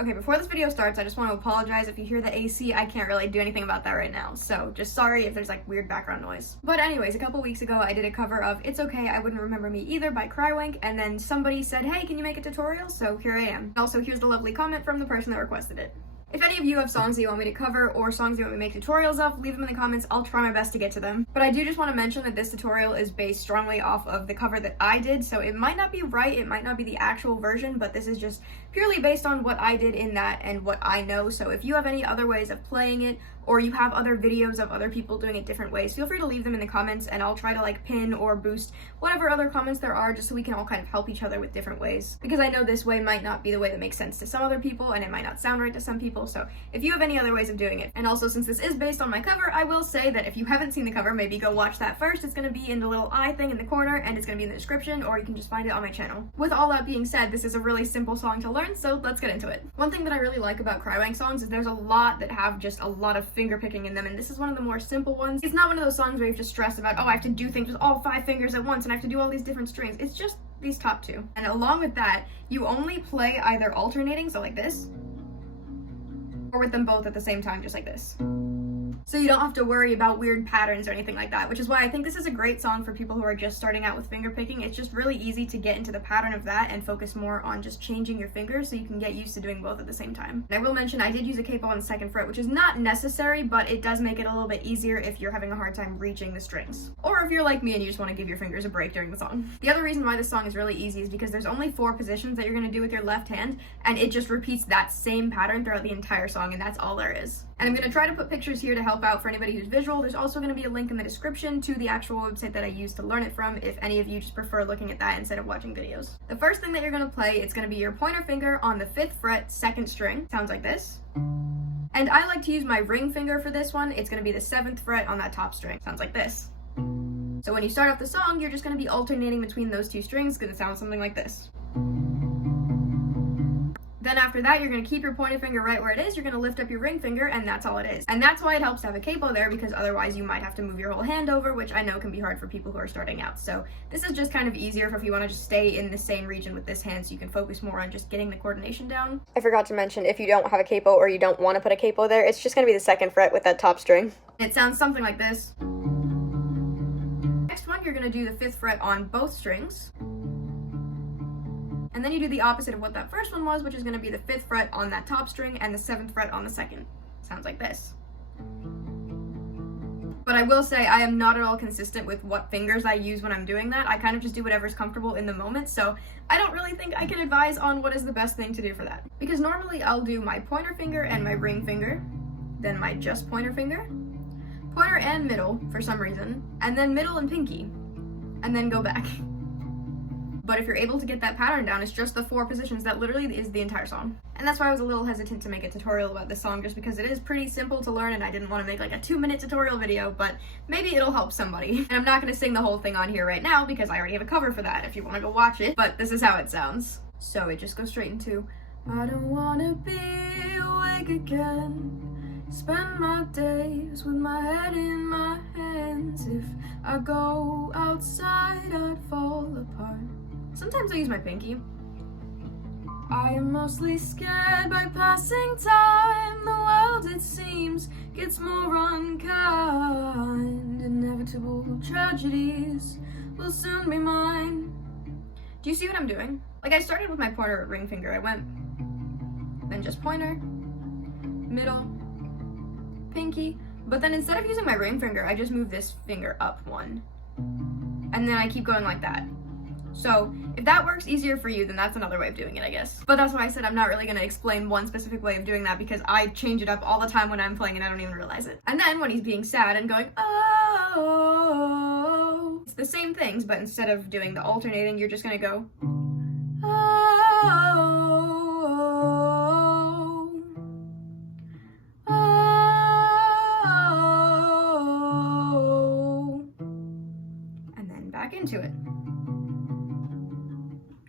Okay, before this video starts, I just want to apologize if you hear the AC. I can't really do anything about that right now, so just sorry if there's like weird background noise. But anyways, a couple weeks ago I did a cover of It's Okay, I Wouldn't Remember Me Either by Crywank, and then somebody said, hey, can you make a tutorial? So here I am. Also, here's the lovely comment from the person that requested it. If any of you have songs that you want me to cover or songs you want me to make tutorials of, leave them in the comments. I'll try my best to get to them. But I do just want to mention that this tutorial is based strongly off of the cover that I did, so it might not be right, it might not be the actual version, but this is just purely based on what I did in that and what I know. So if you have any other ways of playing it, or you have other videos of other people doing it different ways, feel free to leave them in the comments and I'll try to like pin or boost whatever other comments there are, just so we can all kind of help each other with different ways. Because I know this way might not be the way that makes sense to some other people, and it might not sound right to some people, so if you have any other ways of doing it. And also, since this is based on my cover, I will say that if you haven't seen the cover, maybe go watch that first. It's going to be in the little eye thing in the corner, and it's going to be in the description, or you can just find it on my channel. With all that being said, this is a really simple song to learn, so let's get into it. One thing that I really like about Crywank songs is there's a lot that have just a lot of finger picking in them, and this is one of the more simple ones. It's not one of those songs where you have to stress about, oh, I have to do things with all 5 fingers at once and I have to do all these different strings. It's just these top 2. And along with that, you only play either alternating, so like this, or with them both at the same time, just like this. So you don't have to worry about weird patterns or anything like that, which is why I think this is a great song for people who are just starting out with finger picking. It's just really easy to get into the pattern of that and focus more on just changing your fingers so you can get used to doing both at the same time. And I will mention I did use a capo on the 2nd fret, which is not necessary, but it does make it a little bit easier if you're having a hard time reaching the strings. Or if you're like me and you just want to give your fingers a break during the song. The other reason why this song is really easy is because there's only 4 positions that you're going to do with your left hand, and it just repeats that same pattern throughout the entire song, and that's all there is. And I'm going to try to put pictures here to help out for anybody who's visual. There's also going to be a link in the description to the actual website that I used to learn it from if any of you just prefer looking at that instead of watching videos. The first thing that you're going to play, it's going to be your pointer finger on the 5th fret, 2nd string. Sounds like this. And I like to use my ring finger for this one. It's going to be the 7th fret on that top string. Sounds like this. So when you start off the song, you're just going to be alternating between those 2 strings. It's going to sound something like this. Then after that, you're going to keep your pointer finger right where it is, you're going to lift up your ring finger, and that's all it is. And that's why it helps to have a capo there, because otherwise you might have to move your whole hand over, which I know can be hard for people who are starting out. So this is just kind of easier for if you want to just stay in the same region with this hand so you can focus more on just getting the coordination down. I forgot to mention, if you don't have a capo or you don't want to put a capo there, it's just going to be the 2nd fret with that top string. It sounds something like this. Next one, you're going to do the 5th fret on both strings. And then you do the opposite of what that first one was, which is going to be the 5th fret on that top string and the 7th fret on the 2nd. Sounds like this. But I will say I am not at all consistent with what fingers I use when I'm doing that. I kind of just do whatever's comfortable in the moment, so I don't really think I can advise on what is the best thing to do for that. Because normally I'll do my pointer finger and my ring finger, then my just pointer finger, pointer and middle for some reason, and then middle and pinky, and then go back. But if you're able to get that pattern down, it's just the 4 positions. That literally is the entire song. And that's why I was a little hesitant to make a tutorial about this song, just because it is pretty simple to learn and I didn't want to make like a 2-minute tutorial video, but maybe it'll help somebody. And I'm not going to sing the whole thing on here right now because I already have a cover for that if you want to go watch it, but this is how it sounds. So it just goes straight into, I don't want to be awake again, spend my days with my head in my hands. If I go outside, I'd fall apart. Sometimes I use my pinky. I am mostly scared by passing time. The world, it seems, gets more unkind. Inevitable tragedies will soon be mine. Do you see what I'm doing? Like, I started with my pointer ring finger. I went, then just pointer, middle, pinky. But then instead of using my ring finger, I just move this finger up 1. And then I keep going like that. So if that works easier for you, then that's another way of doing it, I guess. But that's why I said I'm not really going to explain one specific way of doing that, because I change it up all the time when I'm playing and I don't even realize it. And then when he's being sad and going, oh, it's the same things, but instead of doing the alternating, you're just going to go, oh, oh, and then back into it.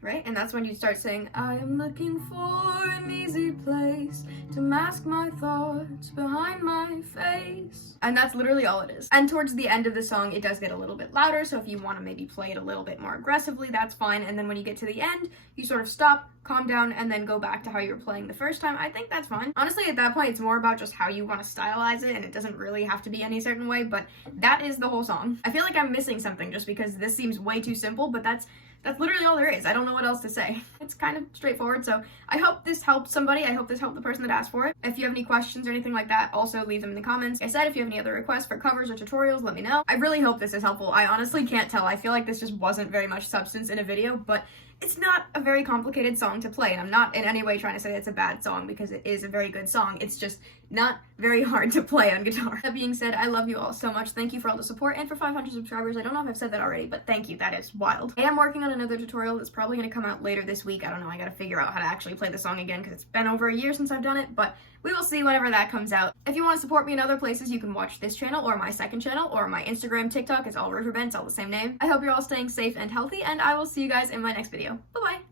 Right? And that's when you start saying, I am looking for an easy place to mask my thoughts behind my face. And that's literally all it is. And towards the end of the song, it does get a little bit louder, so if you want to maybe play it a little bit more aggressively, that's fine. And then when you get to the end, you sort of stop, calm down, and then go back to how you were playing the first time. I think that's fine. Honestly, at that point, it's more about just how you want to stylize it, and it doesn't really have to be any certain way, but that is the whole song. I feel like I'm missing something just because this seems way too simple, but that's literally all there is. I don't know what else to say. It's kind of straightforward, so I hope this helped somebody. I hope this helped the person that asked for it. If you have any questions or anything like that, also leave them in the comments. Like I said, if you have any other requests for covers or tutorials, let me know. I really hope this is helpful. I honestly can't tell. I feel like this just wasn't very much substance in a video, but it's not a very complicated song to play, and I'm not in any way trying to say it's a bad song because it is a very good song. It's just not very hard to play on guitar. That being said, I love you all so much. Thank you for all the support and for 500 subscribers. I don't know if I've said that already, but thank you. That is wild. I am working on another tutorial that's probably going to come out later this week. I don't know. I gotta figure out how to actually play the song again because it's been over a year since I've done it, but we will see whenever that comes out. If you want to support me in other places, you can watch this channel or my second channel or my Instagram, TikTok. It's all riverbxnd. It's all the same name. I hope you're all staying safe and healthy, and I will see you guys in my next video. Bye-bye.